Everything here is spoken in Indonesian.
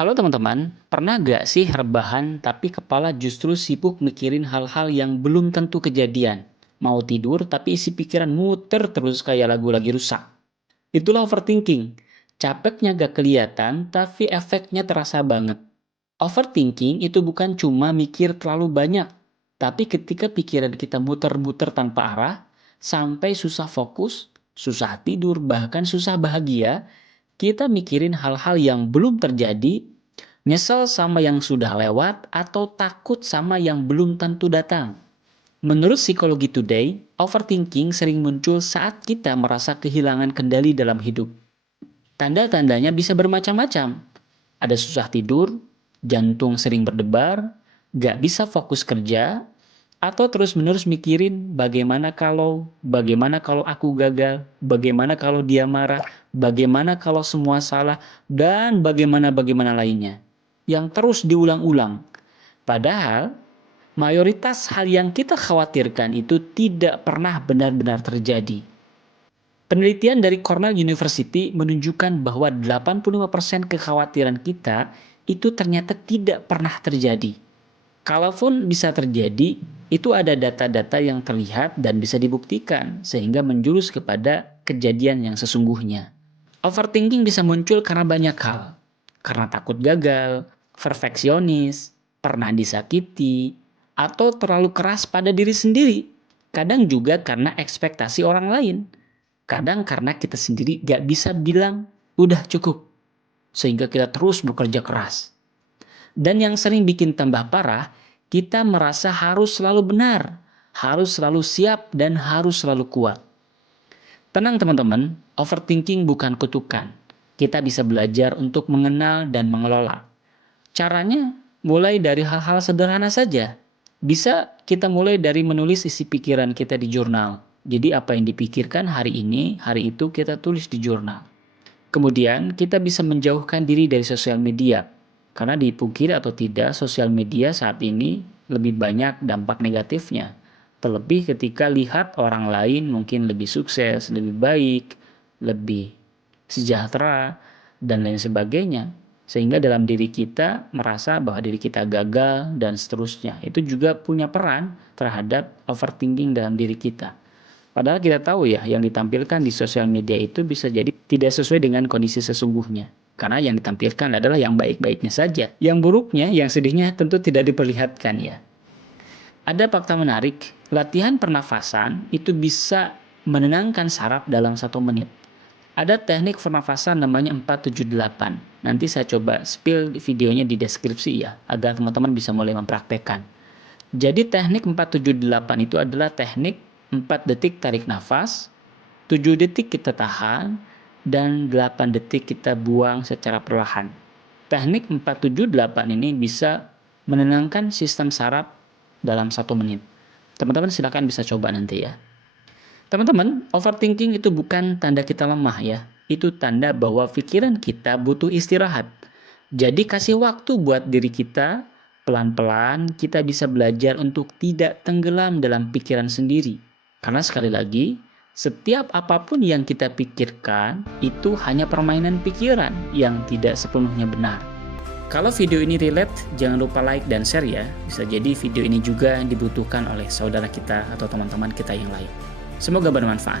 Halo teman-teman, pernah gak sih rebahan tapi kepala justru sibuk mikirin hal-hal yang belum tentu kejadian? Mau tidur tapi isi pikiran muter terus kayak lagu lagi rusak. Itulah overthinking. Capeknya gak kelihatan tapi efeknya terasa banget. Overthinking itu bukan cuma mikir terlalu banyak, tapi ketika pikiran kita muter-muter tanpa arah, sampai susah fokus, susah tidur, bahkan susah bahagia, kita mikirin hal-hal yang belum terjadi, nyesel sama yang sudah lewat, atau takut sama yang belum tentu datang. Menurut Psikologi Today, overthinking sering muncul saat kita merasa kehilangan kendali dalam hidup. Tanda-tandanya bisa bermacam-macam. Ada susah tidur, jantung sering berdebar, gak bisa fokus kerja, atau terus-menerus mikirin bagaimana kalau aku gagal, bagaimana kalau dia marah, bagaimana kalau semua salah, dan bagaimana lainnya. Yang terus diulang-ulang. Padahal, mayoritas hal yang kita khawatirkan itu tidak pernah benar-benar terjadi. Penelitian dari Cornell University menunjukkan bahwa 85% kekhawatiran kita itu ternyata tidak pernah terjadi. Kalaupun bisa terjadi, itu ada data-data yang terlihat dan bisa dibuktikan, sehingga menjurus kepada kejadian yang sesungguhnya. Overthinking bisa muncul karena banyak hal. Karena takut gagal, perfeksionis, pernah disakiti, atau terlalu keras pada diri sendiri. Kadang juga karena ekspektasi orang lain. Kadang karena kita sendiri gak bisa bilang, udah cukup. Sehingga kita terus bekerja keras. Dan yang sering bikin tambah parah, kita merasa harus selalu benar, harus selalu siap, dan harus selalu kuat. Tenang teman-teman, overthinking bukan kutukan. Kita bisa belajar untuk mengenal dan mengelola. Caranya mulai dari hal-hal sederhana saja. Bisa kita mulai dari menulis isi pikiran kita di jurnal. Jadi apa yang dipikirkan hari ini, hari itu kita tulis di jurnal. Kemudian kita bisa menjauhkan diri dari sosial media. Karena dipungkiri atau tidak, sosial media saat ini lebih banyak dampak negatifnya. Terlebih ketika lihat orang lain mungkin lebih sukses, lebih baik, lebih sejahtera, dan lain sebagainya. Sehingga dalam diri kita merasa bahwa diri kita gagal dan seterusnya. Itu juga punya peran terhadap overthinking dalam diri kita. Padahal kita tahu ya, yang ditampilkan di sosial media itu bisa jadi tidak sesuai dengan kondisi sesungguhnya. Karena yang ditampilkan adalah yang baik-baiknya saja. Yang buruknya, yang sedihnya tentu tidak diperlihatkan ya. Ada fakta menarik, latihan pernafasan itu bisa menenangkan saraf dalam 1 menit. Ada teknik pernafasan namanya 478. Nanti saya coba spill videonya di deskripsi ya, agar teman-teman bisa mulai mempraktekkan. Jadi teknik 478 itu adalah teknik 4 detik tarik nafas, 7 detik kita tahan, dan 8 detik kita buang secara perlahan. Teknik 478 ini bisa menenangkan sistem saraf dalam 1 menit. Teman-teman silakan bisa coba nanti ya. Teman-teman, overthinking itu bukan tanda kita lemah ya. Itu tanda bahwa pikiran kita butuh istirahat. Jadi kasih waktu buat diri kita, pelan-pelan kita bisa belajar untuk tidak tenggelam dalam pikiran sendiri. Karena sekali lagi, setiap apapun yang kita pikirkan itu hanya permainan pikiran yang tidak sepenuhnya benar. Kalau video ini relate, jangan lupa like dan share ya. Bisa jadi video ini juga dibutuhkan oleh saudara kita atau teman-teman kita yang lain. Semoga bermanfaat.